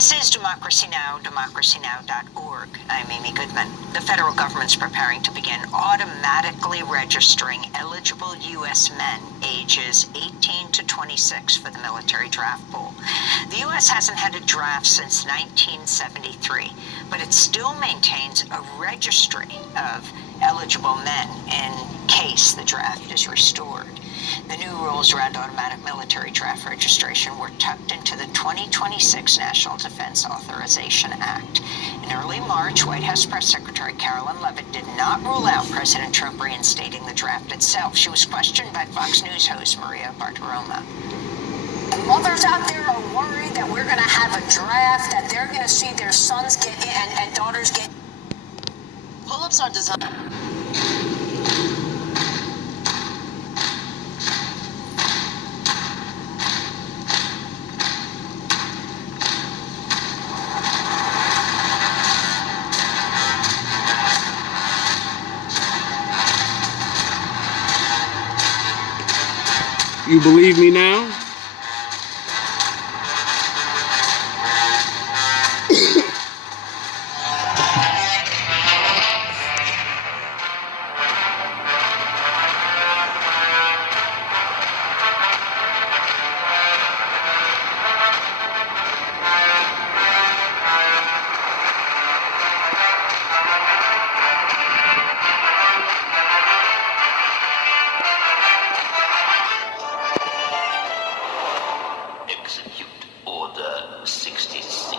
This is Democracy Now!, democracynow.org. I'm Amy Goodman. The federal government's preparing to begin automatically registering eligible U.S. men ages 18 to 26 for the military draft pool. The U.S. hasn't had a draft since 1973, but it still maintains a registry of eligible men in case the draft is restored. The new rules around automatic military draft registration were tucked into the 2026 National Defense Authorization Act. In early March, White House Press Secretary Carolyn Leavitt did not rule out President Trump reinstating the draft itself. She was questioned by Fox News host Maria Bartiromo. Mothers out there are worried that we're going to have a draft, that they're going to see their sons get in and daughters get... Pull-ups are designed... You believe me now? Execute Order 66.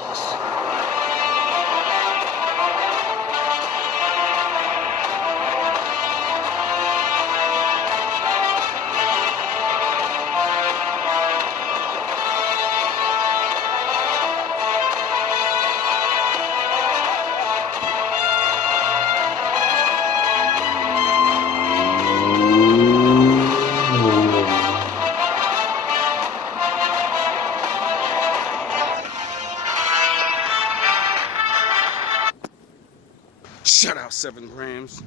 Shut out 7 grams.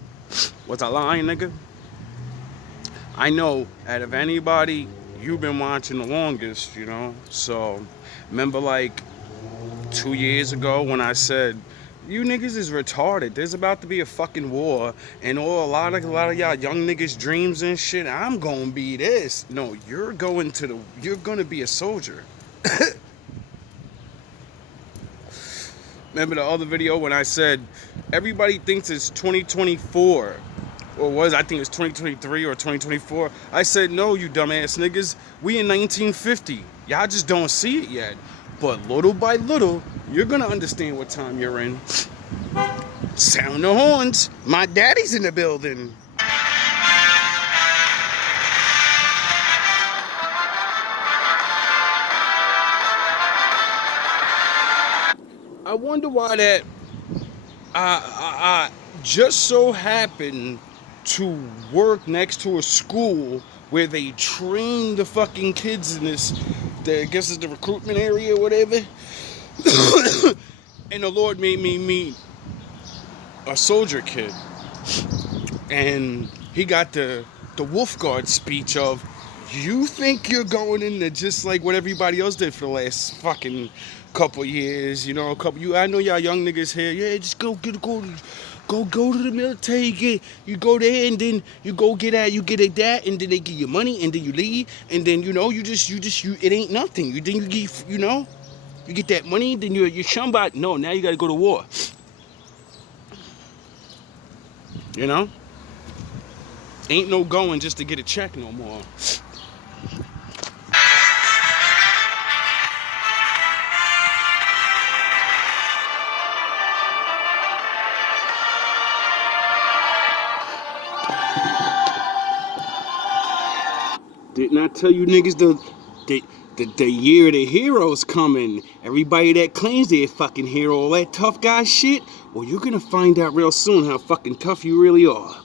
Was I lying, nigga? I know out of anybody, you've been watching the longest, you know? So, remember like 2 years ago when I said, you niggas is retarded. There's about to be a fucking war, and a lot of y'all young niggas' dreams and shit. I'm gonna be this. No, you're gonna be a soldier. Remember the other video when I said everybody thinks it's 2024, or I think it's 2023 or 2024. I said, no, you dumbass niggas, we in 1950. Y'all just don't see it yet. But little by little, you're gonna understand what time you're in. Sound the horns. My daddy's in the building. I wonder why that I just so happened to work next to a school where they train the fucking kids in this, I guess it's the recruitment area or whatever. And the Lord made me meet a soldier kid. And he got the Wolf Guard speech of, you think you're going into just like what everybody else did for the last fucking couple years, you know, I know y'all young niggas here, yeah, just go to the military, you go there and then you go get that and then they give you money and then you leave and then, you know, you it ain't nothing. You get that money, then you're somebody. No, now you gotta go to war. You know? Ain't no going just to get a check no more. Didn't I tell you niggas the year of the heroes coming? Everybody that claims they're a fucking hero, all that tough guy shit, well, you're gonna find out real soon how fucking tough you really are.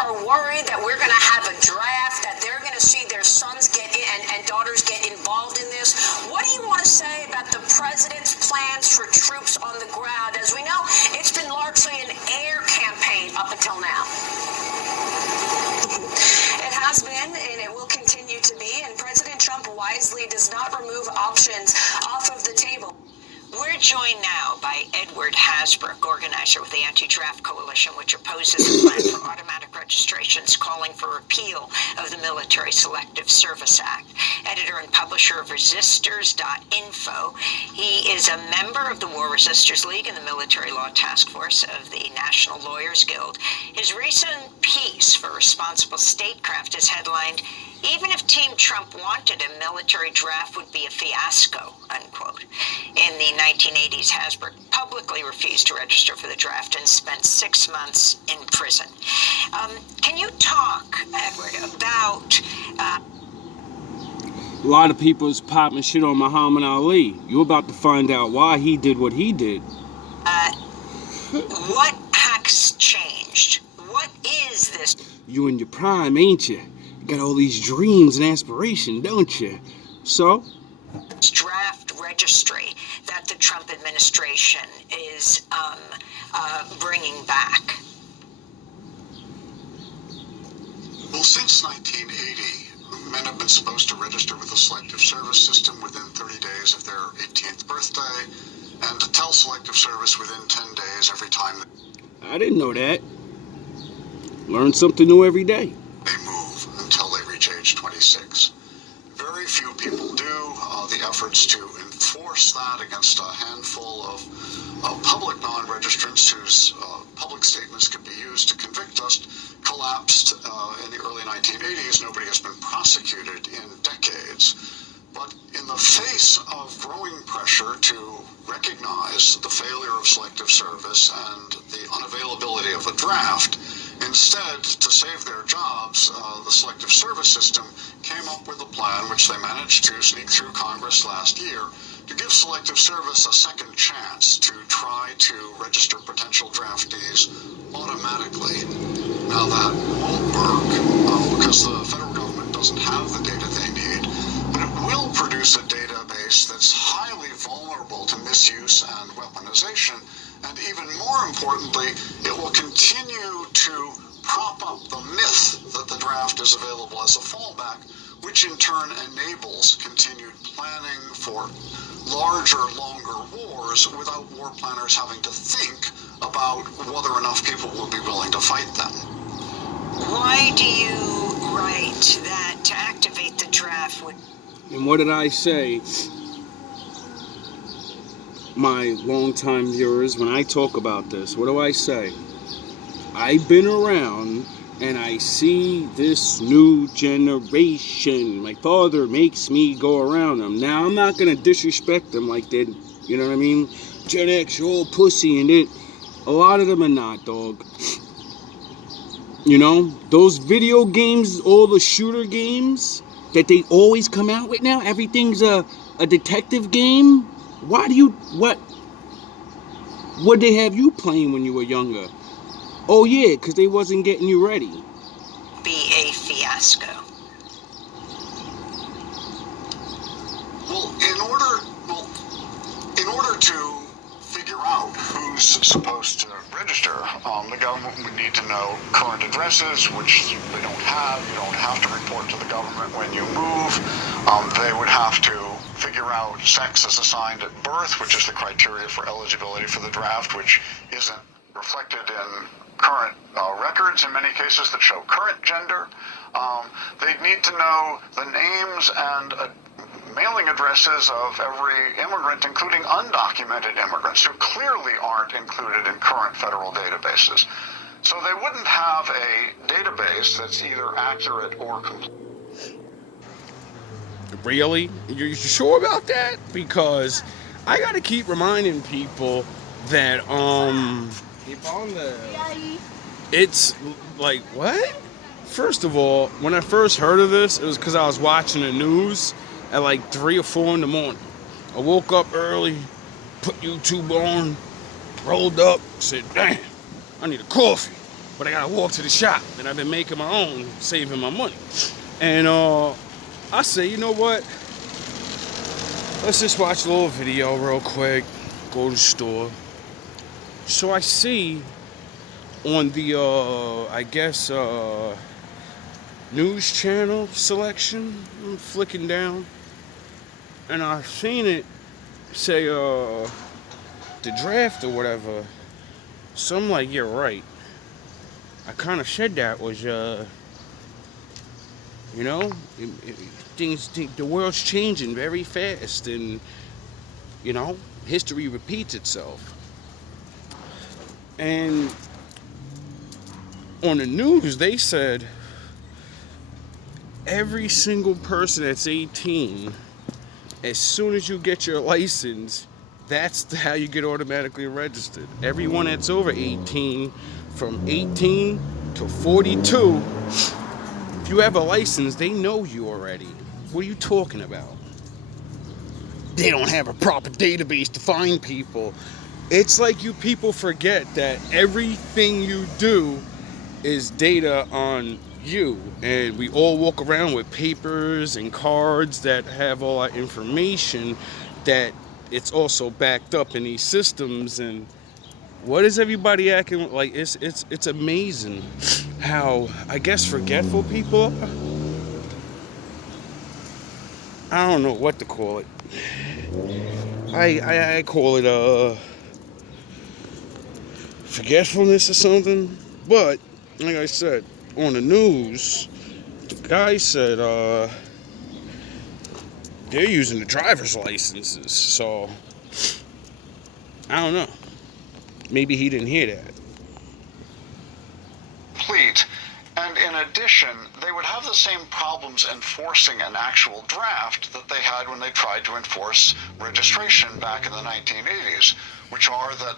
Are worried that we're going to have a draft, that they're going to see their sons get in and daughters get involved in this. What do you want to say about the president's plans for troops on the ground? As we know, it's been largely an air campaign up until now. It has been, and it will continue to be, and President Trump wisely does not remove options off of the table. We're joined now by Edward Hasbrook, organizer with the Anti-Draft Coalition, which opposes a plan for automatic registrations, calling for repeal of the Military Selective Service Act. Editor and publisher of Resistors.info. He is a member of the War Resistors League and the Military Law Task Force of the National Lawyers Guild. His recent piece for Responsible Statecraft is headlined, "Even if Team Trump wanted a military draft would be a fiasco," unquote. In the 1980s, Hasbrook publicly refused to register for the draft and spent 6 months in prison. Can you talk, Edward, about... A lot of people is popping shit on Muhammad Ali. You're about to find out why he did what he did. What has changed? What is this? You in your prime, ain't you? You got all these dreams and aspirations, don't you? So? Draft registry that the Trump administration is bringing back. Well, since 1980, men have been supposed to register with the Selective Service system within 30 days of their 18th birthday, and to tell Selective Service within 10 days every time I didn't know that. Learn something new every day. they move until they reach age 26. Very few people do. The efforts to enforce that against a handful of public non-registrants whose public statements could be used to convict us collapsed in the early 1980s. Nobody has been prosecuted in decades. But in the face of growing pressure to recognize the failure of Selective Service and the unavailability of a draft, instead, to save their jobs, the Selective Service system came up with a plan which they managed to sneak through Congress last year to give Selective Service a second chance to try to register potential draftees automatically. Now that won't work because the federal government doesn't have the data they need, but it will produce a database that's highly vulnerable to misuse and weaponization, and even more importantly, it will continue to prop up the myth that the draft is available as a fallback, which in turn enables continued planning for larger, longer wars without war planners having to think about whether enough people will be willing to fight them. Why do you write that to activate the draft would... And what did I say, my longtime viewers, when I talk about this? What do I say? I've been around and I see this new generation. My father makes me go around them. Now, I'm not going to disrespect them like they, you know what I mean? Gen X, you're all pussy and it. A lot of them are not, dog. You know, those video games, all the shooter games that they always come out with now, everything's a detective game. Why do you, what they have you playing when you were younger? Oh yeah, because they wasn't getting you ready. be a fiasco? Well, in order to figure out who's supposed to register, the government would need to know current addresses, which they don't have. You don't have to report to the government when you move. They would have to figure out sex as assigned at birth, which is the criteria for eligibility for the draft, which isn't reflected in current records in many cases that show current gender. They'd need to know the names and mailing addresses of every immigrant, including undocumented immigrants who clearly aren't included in current federal databases. So they wouldn't have a database that's either accurate or complete. Really? You sure about that? Because I gotta keep reminding people that it's like, what? First of all, when I first heard of this, it was because I was watching the news at like 3 or 4 in the morning. I woke up early, put YouTube on, rolled up, said, damn, I need a coffee, but I gotta walk to the shop. And I've been making my own, saving my money. And I say, you know what? Let's just watch a little video real quick, go to the store. So I see on the, I guess, news channel selection, I'm flicking down, and I've seen it say the draft or whatever. So I'm like, you're right. I kind of said that was you know, the world's changing very fast, and you know, history repeats itself. And on the news, they said every single person that's 18, as soon as you get your license, that's how you get automatically registered. Everyone that's over 18, from 18 to 42, if you have a license, they know you already. What are you talking about? They don't have a proper database to find people. It's like you people forget that everything you do is data on you, and we all walk around with papers and cards that have all our information, that it's also backed up in these systems. And what is everybody acting like? It's amazing how, I guess, forgetful people are. I don't know what to call it. I call it forgetfulness or something. But like I said, on the news, the guy said they're using the driver's licenses. So I don't know. Maybe he didn't hear that. Complete. And in addition, they would have the same problems enforcing an actual draft that they had when they tried to enforce registration back in the 1980s, which are that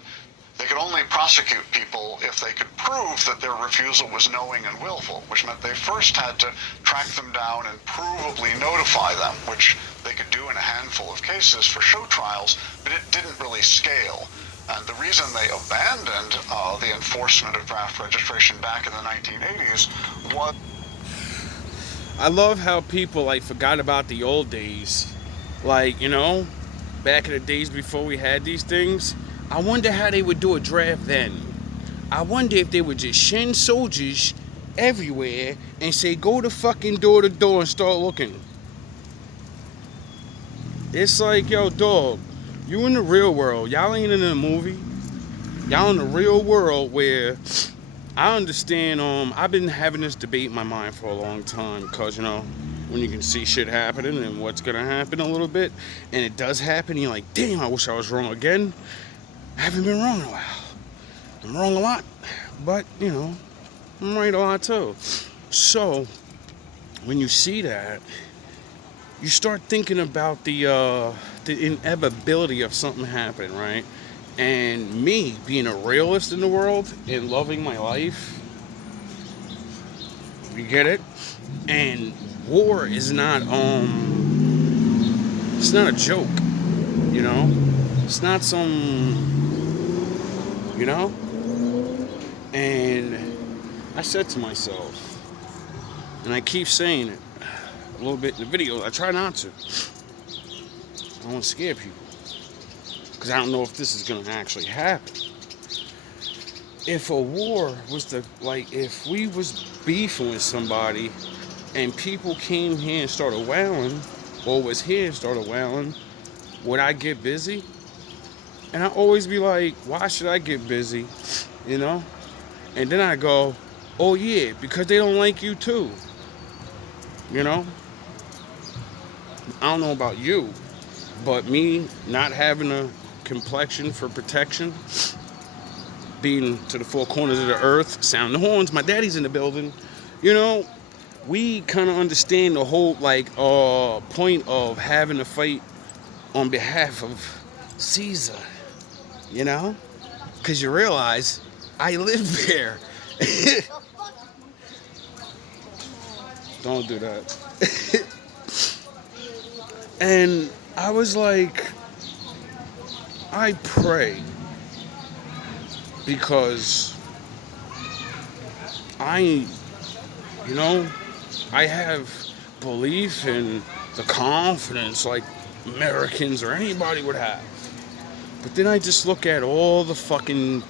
they could only prosecute people if they could prove that their refusal was knowing and willful, which meant they first had to track them down and provably notify them, which they could do in a handful of cases for show trials, but it didn't really scale. And the reason they abandoned the enforcement of draft registration back in the 1980s was... I love how people like forgot about the old days. Like, you know, back in the days before we had these things. I wonder how they would do a draft then. I wonder if they would just send soldiers everywhere and say, go to fucking door to door and start looking. It's like, yo, dog, you in the real world. Y'all ain't in a movie. Y'all in the real world where I understand. I've been having this debate in my mind for a long time, because, you know, when you can see shit happening and what's gonna happen a little bit, and it does happen, you're like, damn, I wish I was wrong again. I haven't been wrong in a while. I'm wrong a lot, but, you know, I'm right a lot too. So when you see that, you start thinking about the inevitability of something happening, right? And me being a realist in the world and loving my life, you get it? And war is not it's not a joke, you know? It's not some, you know? And I said to myself, and I keep saying it a little bit in the video, I try not to. I don't want to scare people, because I don't know if this is going to actually happen. If a war was to, like, if we was beefing with somebody and people came here and started wailing, or was here and started wailing, would I get busy? And I always be like, why should I get busy? You know? And then I go, oh yeah, because they don't like you too. You know? I don't know about you, but me not having a complexion for protection, being to the four corners of the earth, sounding the horns, my daddy's in the building, you know, we kind of understand the whole, like, point of having to fight on behalf of Caesar, you know? Because you realize I live there. Don't do that. And I was like, I pray, because I have belief in the confidence like Americans or anybody would have. But then I just look at all the fucking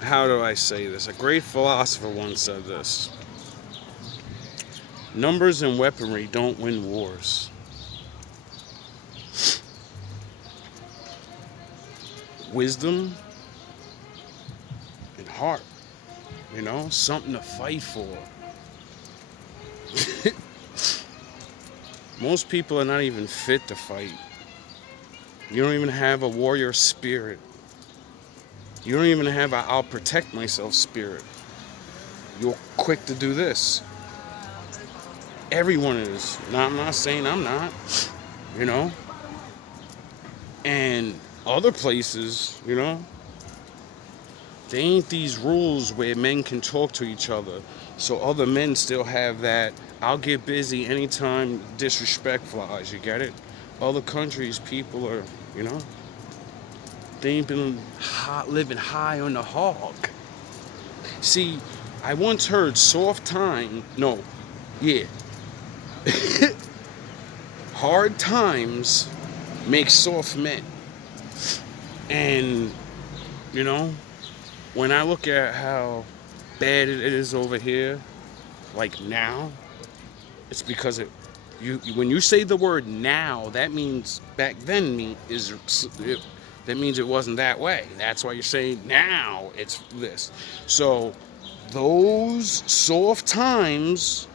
how do I say this? A great philosopher once said this. Numbers and weaponry don't win wars. Wisdom and heart, something to fight for. Most people are not even fit to fight. You don't even have a warrior spirit. You don't even have a I'll protect myself spirit. You're quick to do this. Everyone is. Now, I'm not saying I'm not, And other places, they ain't these rules where men can talk to each other. So other men still have that, I'll get busy anytime disrespect flies, you get it? Other countries, people are, they ain't been living high on the hog. See, I once heard hard times make soft men. And, when I look at how bad it is over here, like now, it's because when you say the word now, that means back then that means it wasn't that way. That's why you're saying now it's this. So those soft times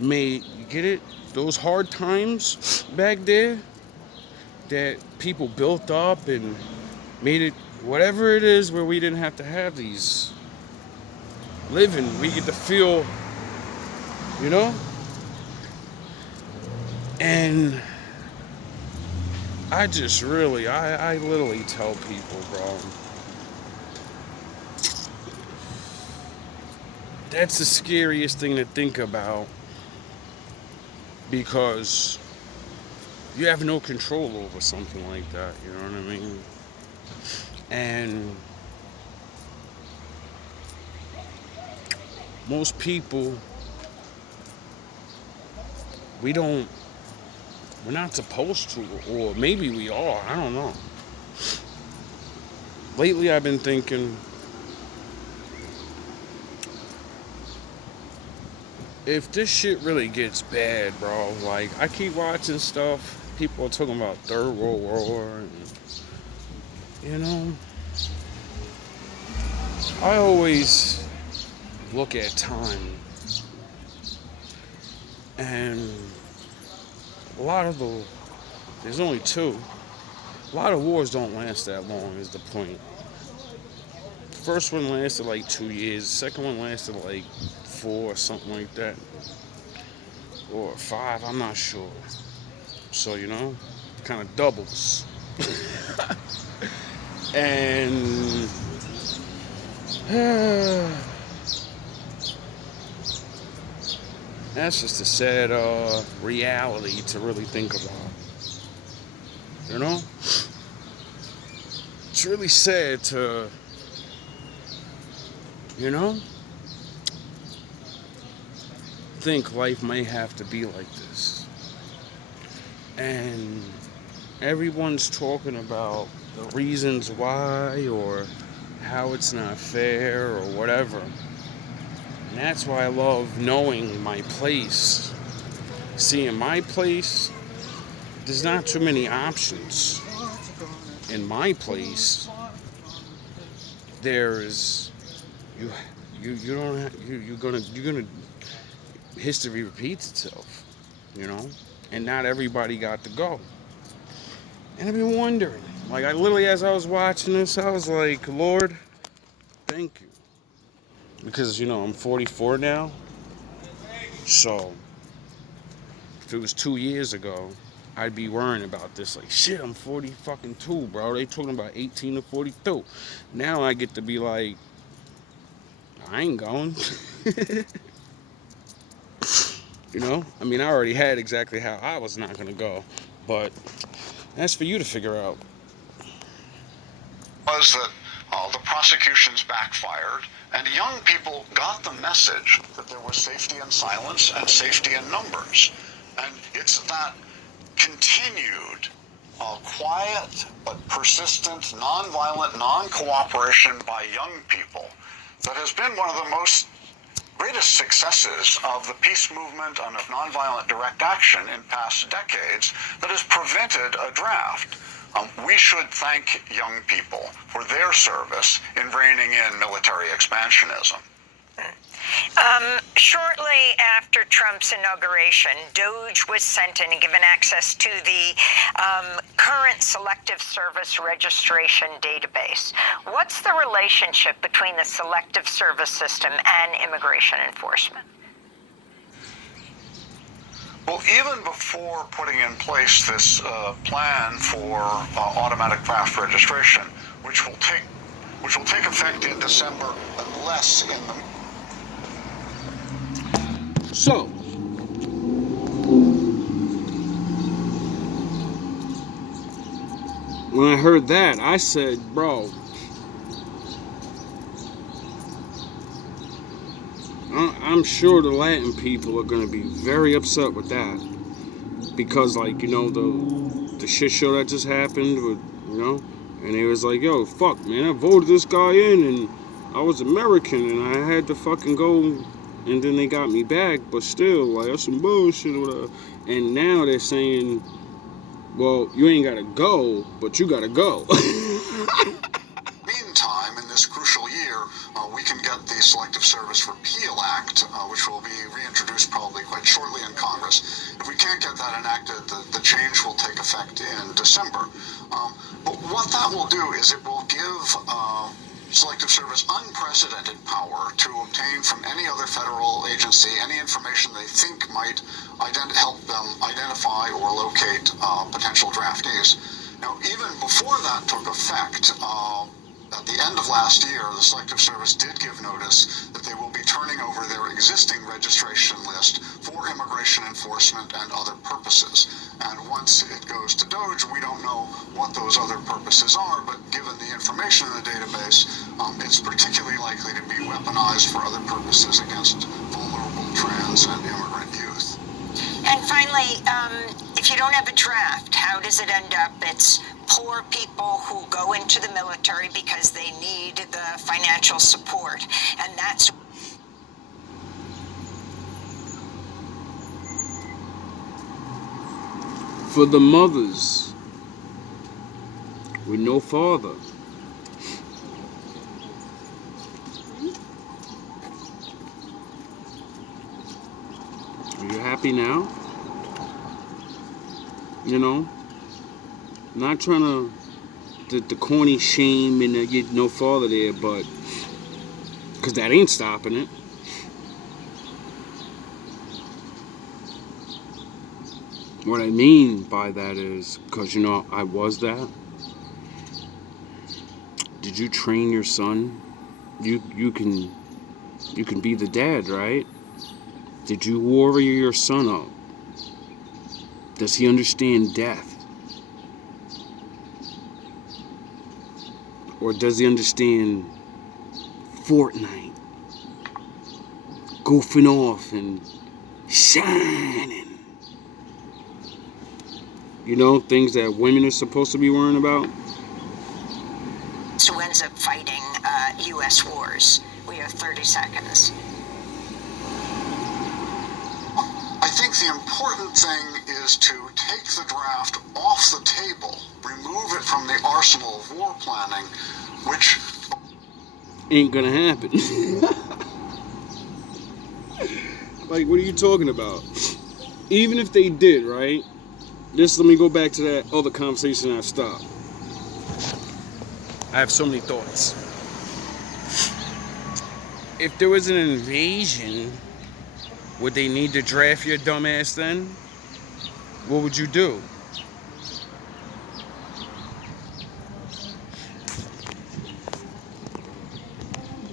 you get it? Those hard times back there that people built up and made it whatever it is where we didn't have to have these living. We get to feel, And I just really, I literally tell people, bro, that's the scariest thing to think about, because you have no control over something like that, you know what I mean? And most people, we're not supposed to, or maybe we are, I don't know. Lately I've been thinking, if this shit really gets bad, bro, like, I keep watching stuff, people are talking about Third World War, and, I always look at time, and there's only two. A lot of wars don't last that long, is the point. The first one lasted like 2 years. The second one lasted like 4 or something like that. Or 5, I'm not sure. So, kind of doubles. And that's just a sad reality to really think about. It's really sad to, think life may have to be like this. And everyone's talking about the reasons why, or how it's not fair, or whatever. And that's why I love knowing my place. See, in my place, there's not too many options. In my place, there's you're gonna history repeats itself, and not everybody got to go. And I've been wondering, like, I literally, as I was watching this, I was like, Lord, thank you, because I'm 44 now. So if it was 2 years ago, I'd be worrying about this. Like, shit, I'm 40 fucking 2, bro. They talking about 18 to 42. Now I get to be like, I ain't going. I mean, I already had exactly how I was not going to go. But that's for you to figure out. Was that the prosecutions backfired, and young people got the message that there was safety in silence and safety in numbers. And it's that continued quiet but persistent, nonviolent, non-cooperation by young people that has been one of the greatest successes of the peace movement and of nonviolent direct action in past decades that has prevented a draft. We should thank young people for their service in reining in military expansionism. Shortly after Trump's inauguration, DOGE was sent in and given access to the current Selective Service Registration database. What's the relationship between the Selective Service system and immigration enforcement? Well, even before putting in place this plan for automatic draft registration, which will take effect in December, unless in the So, when I heard that, I said, bro, I'm sure the Latin people are going to be very upset with that. Because, like, you know, the shit show that just happened, with, you know, and it was like, yo, fuck, man, I voted this guy in, and I was American, and I had to fucking go. And then they got me back, but still, like, that's some bullshit or whatever. And now they're saying, well, you ain't gotta go, but you gotta go. meantime, in this crucial year, we can get the Selective Service Repeal Act, which will be reintroduced probably quite shortly in Congress. If we can't get that enacted, the change will take effect in December. But what that will do is it will give Selective Service unprecedented power to obtain from any other federal agency any information they think might help them identify or locate potential draftees. Now, even before that took effect, at the end of last year, the Selective Service did give notice that they will be turning over their existing registration list for immigration enforcement and other purposes. And once it goes to DOGE, we don't know what those other purposes are, but given the information in the database, it's particularly likely to be weaponized for other purposes against vulnerable trans and immigrant youth. And finally, if you don't have a draft, how does it end up? It's poor people who go into the military because they need the financial support, and that's For the mothers with no father. Are you happy now? You know? Not trying to, the corny shame and get no father there, but, because that ain't stopping it. What I mean by that is, because, you know, I was that. Did you train your son? You can be the dad, right? Did you warrior your son up? Does he understand death? Or does he understand Fortnite? Goofing off and shining. You know, things that women are supposed to be worrying about? who ends up fighting U.S. wars. We have 30 seconds. I think the important thing is to take the draft off the table, remove it from the arsenal of war planning, which ain't gonna happen. Like, what are you talking about? Even if they did, right? Let me go back to that other conversation I stopped. I have so many thoughts. If there was an invasion, would they need to draft your dumb ass then? What would you do?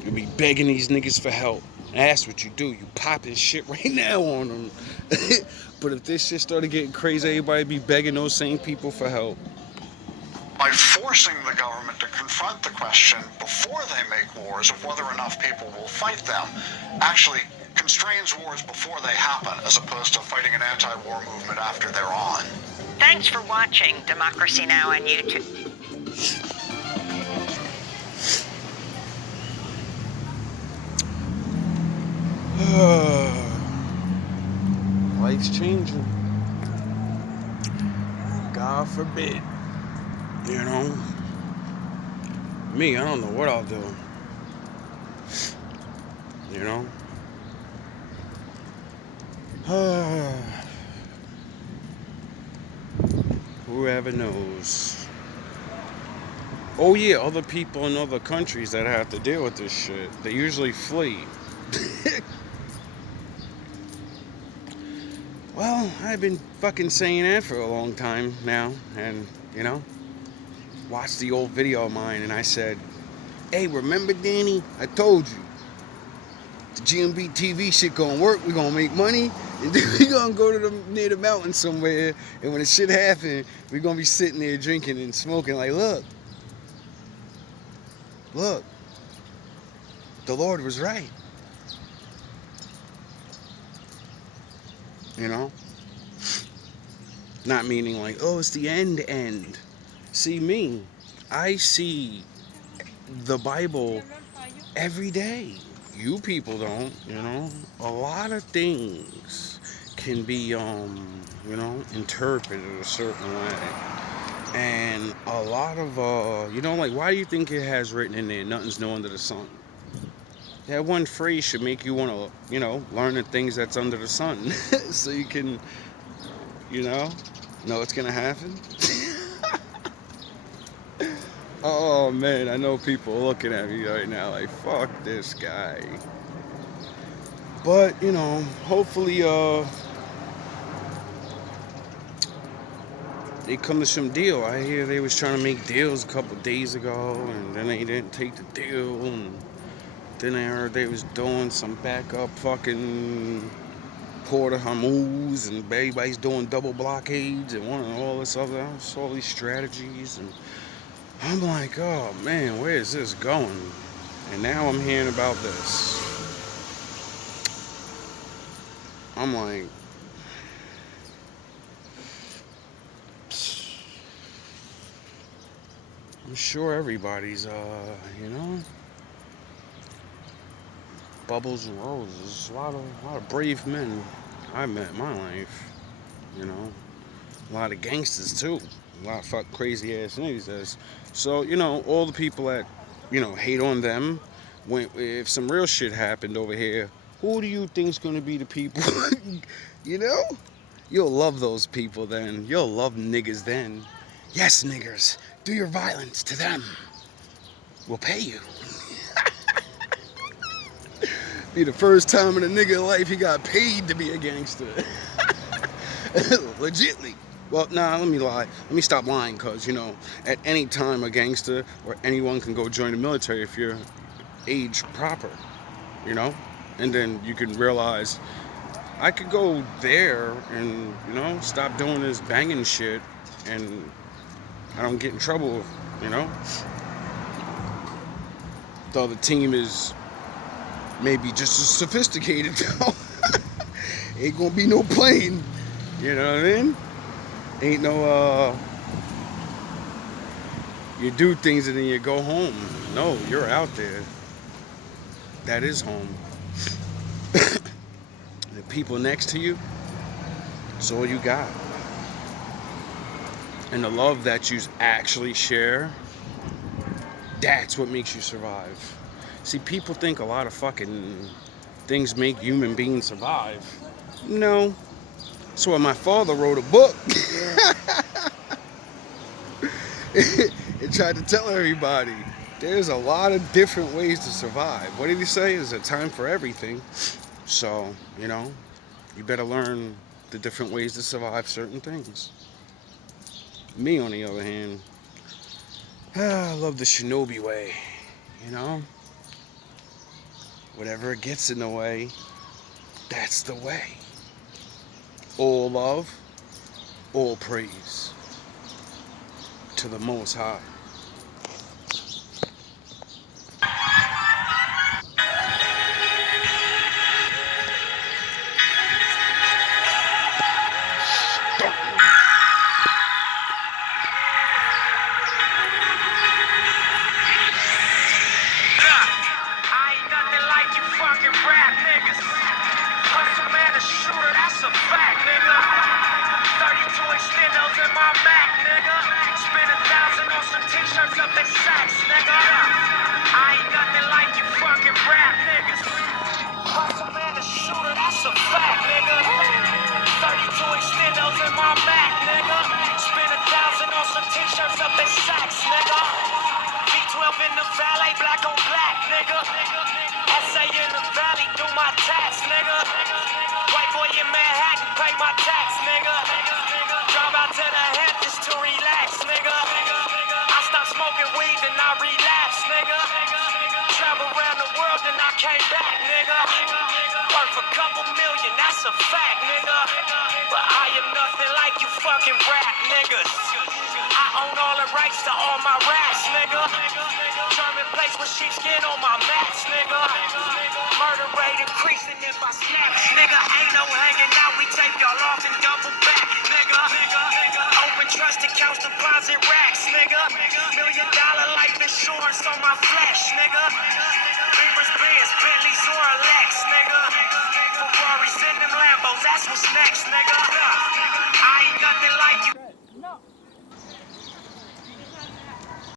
You'd be begging these niggas for help. That's what you do. You popping shit right now on them. But if this shit started getting crazy, everybody be begging those same people for help. by forcing the government to confront the question before they make wars of whether enough people will fight them, actually constrains wars before they happen, as opposed to fighting an anti-war movement after they're on. Thanks for watching Democracy Now! On YouTube. Life's changing. God forbid. You know? Me, I don't know what I'll do. You know? Whoever knows. Oh yeah, other people in other countries that have to deal with this shit, they usually flee. Well, I've been fucking saying that for a long time now, and, you know, watched the old video of mine, and I said, hey, remember, Danny? I told you. The GMB TV shit gonna work, we gonna make money, and then we gonna go to near the mountain somewhere, and when the shit happen, we gonna be sitting there drinking and smoking like, look, the Lord was right. You know? Not meaning like, oh, it's the end. See, me, I see the Bible every day. You people don't, you know? A lot of things can be, you know, interpreted a certain way. And a lot of, you know, like, why do you think it has written in there, nothing's new under the sun? That one phrase should make you want to, you know, learn the things that's under the sun. So you can, you know what's going to happen. Oh, man, I know people looking at me right now like, fuck this guy. But, you know, hopefully, they come to some deal. I hear they was trying to make deals a couple days ago, and then they didn't take the deal, and then I heard they was doing some backup fucking Port of Hormuz, and everybody's doing double blockades and all this other, all these strategies, and I'm like, oh man, where is this going? And now I'm hearing about this. I'm like, I'm sure everybody's, you know, bubbles and roses. A lot of brave men I met in my life, you know. A lot of gangsters too. A lot of fuck crazy ass niggas. So, you know, all the people that, you know, hate on them, if some real shit happened over here, who do you think's gonna be the people? You know? You'll love those people then. You'll love niggas then. Yes, niggers, do your violence to them. We'll pay you. Be the first time in a nigga life he got paid to be a gangster. Legitly. Well, nah, let me lie. Let me stop lying, because, you know, at any time a gangster or anyone can go join the military if you're age proper, you know? And then you can realize, I could go there and, you know, stop doing this banging shit, and I don't get in trouble, you know? The other team is maybe just as sophisticated, though. Ain't gonna be no plane, you know what I mean? Ain't no, you do things and then you go home. No, you're out there. That is home. The people next to you, it's all you got. And the love that you actually share, that's what makes you survive. See, people think a lot of fucking things make human beings survive. No. That's why my father wrote a book. It tried to tell everybody there's a lot of different ways to survive. What did he say? There's a time for everything. So, you know, you better learn the different ways to survive certain things. Me, on the other hand, I love the shinobi way, you know? Whatever gets in the way, that's the way. All love, all praise to the Most High. up in sacks, nigga. I ain't nothing like you fucking rap niggas. Hustle man, the shooter, that's a fact, nigga. 32 extendos in my Mac, nigga. Spend 1,000 on some t-shirts up in sacks, nigga. V12 in the valet, black on black, nigga. SA in the valley, do my tax, nigga. White boy in Manhattan, pay my tax, nigga. Drive out to the Hamptons to relax, nigga. I stopped smoking weed and I relapsed, nigga. Travel around the world and I came back, nigga. Worth a couple million, that's a fact, nigga. But I am nothing like you fucking rap niggas. I own all the rights to all my raps, nigga. German place with sheepskin on my mats, nigga. Murder rate increasing if I snatch, nigga. Ain't no hanging out, we take y'all off and double back, nigga. Open trust accounts, deposit racks, nigga. $1 million life insurance on my flesh, nigga. Beamers, Benz, Bentleys, or a Lex, nigga. Ferraris in them Lambos, that's what's next, nigga. I ain't nothing like you.